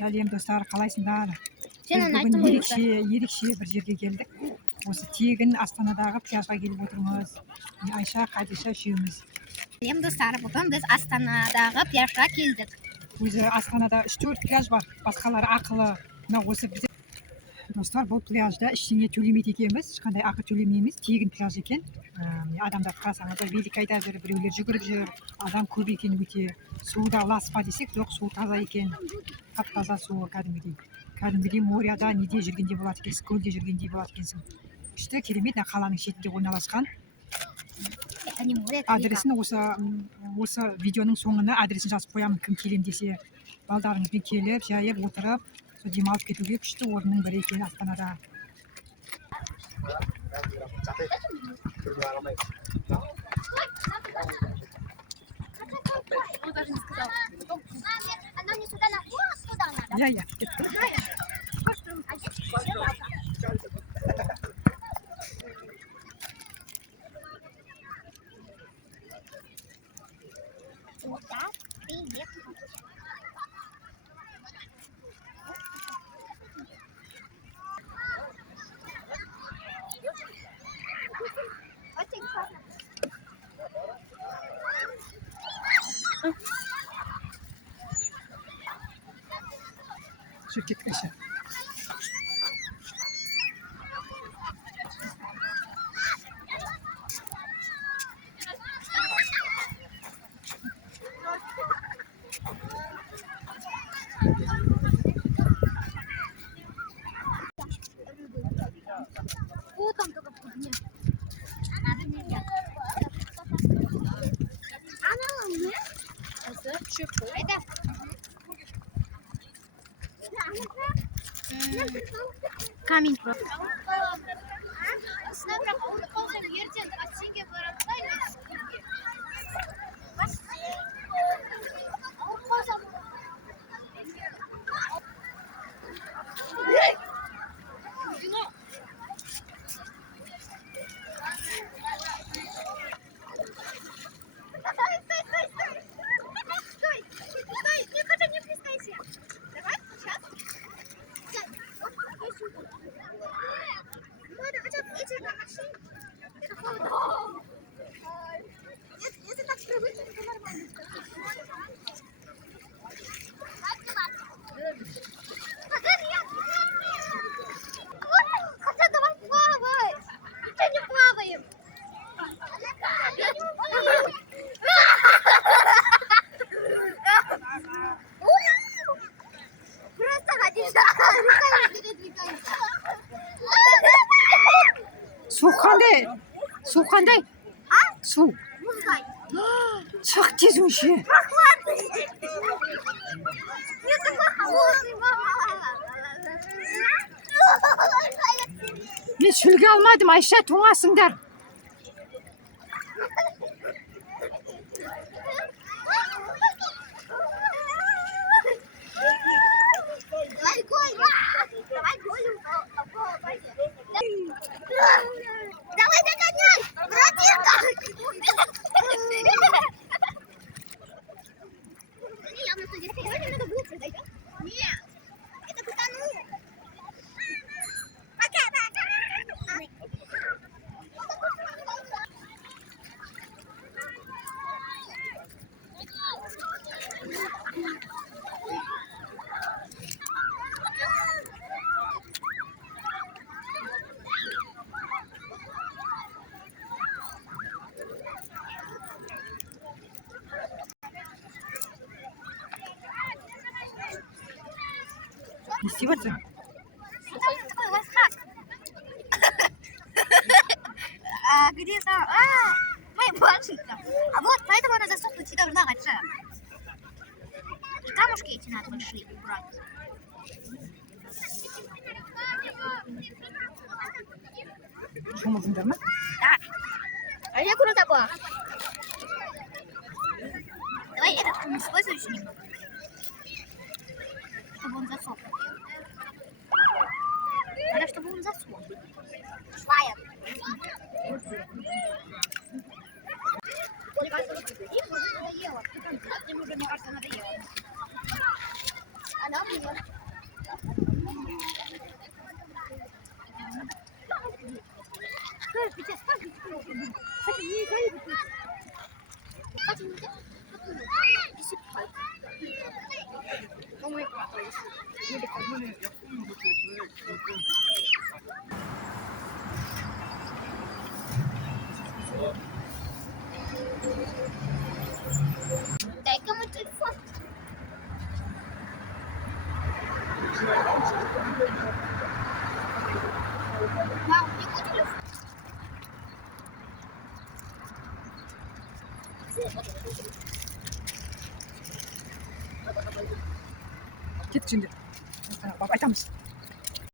сәлем достар, қалайсыңдар? Сен Біз бүгін ерекше бір жерге келдік. Осы тегін Астанадағы пляжға келіп отырмыз. Айша, Қадиша үшеуміз. Сәлем достар, бүгін біз Астанадағы пляжға келдік. Өзі Астанада 3-4 пляж бар, басқалары ақылы. Мына осы бізде достар, бұл пляжда ештеңе төлемейді екенбіз, ешқандай ақы төлемейміз, тегін пляж екен. Адамдар қарасаңыздар, велик айдап жүр, біреулер жүгіріп жүр, адам көп екен өте. Суда лас па десек, жоқ, су таза екен, тап-таза суы кәдімгідей моряда неде жүргендей болады екенсің, көлде жүргендей болады екенсің. Күшті, керемет, қаланың шетінде орналасқан. Адресін осы видеоның соңына адресін жазып қоямын, кім келем десе, балдарыңызбен келіп, жайып отырып, демалып кетуге күшті орынның бірі екен Астанада. Я, кетті. Şu git aşağı. Камень просто. Su қандай? Су. Шық тез өңше. Мен шүлге алмадым, Айша, тоңасыңдар. Не сиваться? Такой лайфхак. Где-то... моя башенка. А вот поэтому она засохнуть всегда должна большая. И камушки эти надо большие убрать. Шумозыңдар ма? Да. А я куда такое? Давай этот используй еще немного. Чтобы он засох. Надо, чтобы он засох. Швая. Мне кажется, надоело. Мне кажется, надоело. Она мне Дай-ка мой телефон. Мам, мне мой телефон. Кет şimdi. Bak айтамыз.